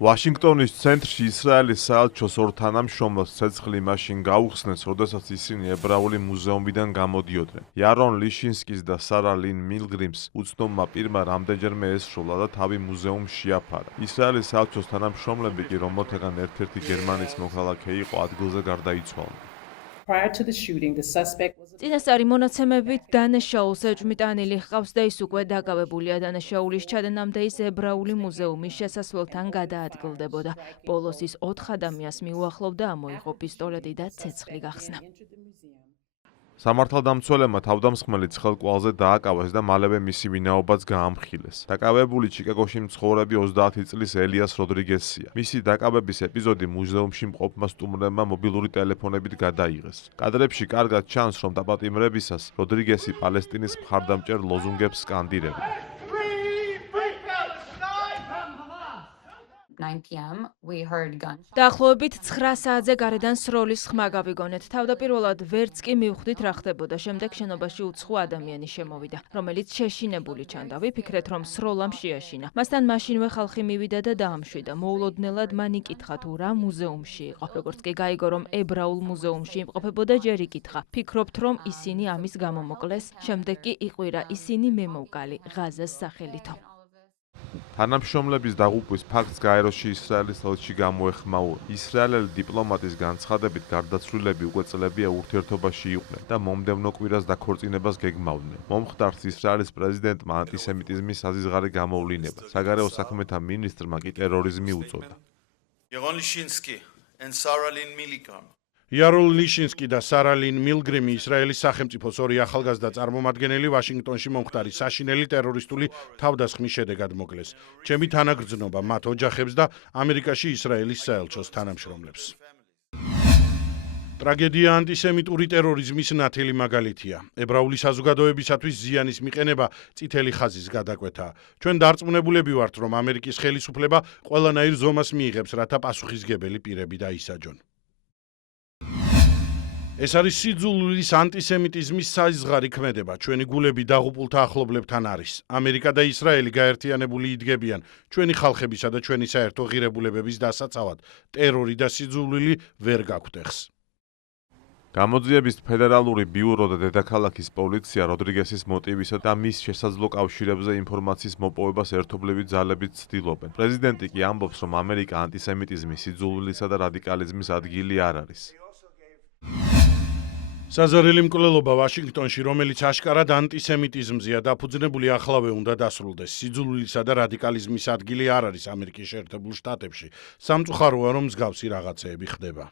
ვაშინგტონის ცენტრში ისრაელის საელჩოს ორ თანამშრომელს ცეცხლი მაშინ გაუხსნეს, როდესაც ისინი ებრაული მუზეუმიდან გამოდიოდნენ. იარონ ლიში-ნსკის და სარა ლინ მილგრიმს უცნობმა პირმა რამდენჯერმე ესროლა და თავი მუზეუმში შეაფარა. ისრაელის საელჩოს თანამშრომლები კი, რომელთაგან ერთ-ერთი გერმანიის მოქალაქე იყო, ადგილზე გარდაიცვალა. წინასწარი მონაცემებით დანაშაულს ეჭვმიტანილი ჰყავს და ის უკვე დაკავებულია. დანაშაულის ჩადენამდე ის ებრაული მუზეუმის შესასვლელთან გადაადგილდებოდა. ბოლოს ის 4 ადამიანს მიუახლოვდა, ამოიღო პისტოლეტი და ცეცხლი გახსნა. სამართალდამცველებმა თავდამსხმელი ცხელკვალზე დააკავეს და მალევე მისი ვინაობაც გაამხილეს. დაკავებული ჩიკაგოში მცხოვრები 30 წლის ელიას როდრიგესია. მისი დაკავების ეპიზოდი მუზეუმში მყოფმა სტუმრებმა მობილური ტელეფონებით გადაიღეს. კადრებში კარგად ჩანს, რომ დაპატიმრებისას როდრიგესი პალესტინის მხარდამჭერ ლოზუნგებს სკანდირებდა. 9 p.m. we heard gunshots. დაახლოებით 9 საათზე გარედან სროლის ხმა გავიგონეთ. თავდაპირველად ვერც კი მივხვდით რა ხდებოდა. შემდეგ შენობაში უცხო ადამიანი შემოვიდა, რომელიც შეშინებული ჩანდა. ვიფიქრეთ, რომ სროლამ შეაშინა. მასთან მაშინვე ხალხი მივიდა და დაამშვიდა. მოულოდნელად მან იკითხა თუ რა მუზეუმში იყო. როგორც კი გაიგო, რომ ებრაულ მუზეუმში იმყოფებოდა, ჯერ იკითხა. ფიქრობთ, რომ ისინი ამის გამო მოკლეს. შემდეგ კი იყვირა, ისინი მე მოვკალი ღაზას სახელითო. თანამშრომლების დაღუპვის ფაქტს გაეროში ისრაელის ელჩი გამოეხმაურა. ისრაელელი დიპლომატის განცხადებით, გარდაცვლილები უკვე წლებია ურთიერთობაში იყვნენ და მომდევნო კვირას დაქორწინებას გეგმავდნენ. მომხდარს ისრაელის პრეზიდენტმა ანტისემიტიზმის საზღვარი გამოვლინება. საგარეო საქმეთა მინისტრმა კი ტერორიზმი უწოდა. იარონ ლიში-ნსკი და სარა ლინ მილგრიმი ისრაელის სახელმწიფოს ორი ახალგაზრდა წარმომადგენელი ვაშინგტონში მომხდარი საშინელი ტერორისტული თავდასხმის შედეგად მოკლეს. ჩემი თანაგრძნობა მათ ოჯახებს და ამერიკაში ისრაელის საელჩოს თანამშრომლებს. ტრაგედია ანტისემიტური ტერორიზმის ნათელი მაგალითია. ებრაული საზოგადოებისათვის ზიანის მიყენება წითელი ხაზის გადაკვეთაა. ჩვენ დარწმუნებულები ვართ, რომ ამერიკის ხელისუფლება ყველანაირ ზომას მიიღებს, რათა პასუხისგებელი პირები დაისაჯონ. ეს არის სიძულვილის ანტისემიტიზმის საზღვარი ქმედება. ჩვენი გულები დაღუპულთა ახლობლებთან არის. ამერიკა და ისრაელი გაერთიანებული იდგებიან ჩვენი ხალხებისა და ჩვენი საერთო ღირებულებების დასაცავად. ტერორი და სიძულვილი ვერ გაგვტეხს. გამოძიების ფედერალური ბიურო და დედაქალაქის პოლიცია როდრიგესის მოტივისა და მის შესაძლო კავშირებზე ინფორმაციის მოპოვებას ერთობლივი ძალებით ცდილობენ. პრეზიდენტი კი ამბობს, რომ ამერიკა ანტისემიტიზმის, სიძულვილისა და რადიკალიზმის ადგილი არ არის. საზარელი მკვლელობა ვაშინგტონში, რომელიც აშკარად ანტისემიტიზმზეა დაფუძნებული, ახლავე უნდა დასრულდეს. სიძულვილისა და რადიკალიზმის ადგილი არ არის ამერიკის შეერთებულ შტატებში. სამწუხაროა, რომ მსგავსი რაღაცეები ხდება.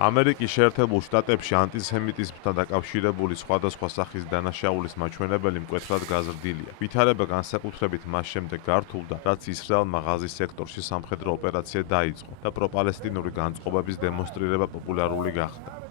ამერიკის შეერთებულ შტატებში ანტისემიტიზმთან დაკავშირებული სხვადასხვა სახის დანაშაულის მაჩვენებელი მკვეთრად გაზრდილია. ვითარება განსაკუთრებით მას შემდეგ გართულდა, რაც ისრაელმა ღაზის სექტორში სამხედრო ოპერაცია დაიწყო და პროპალესტინური განწყობების დემონსტრირება პოპულარული გახდა.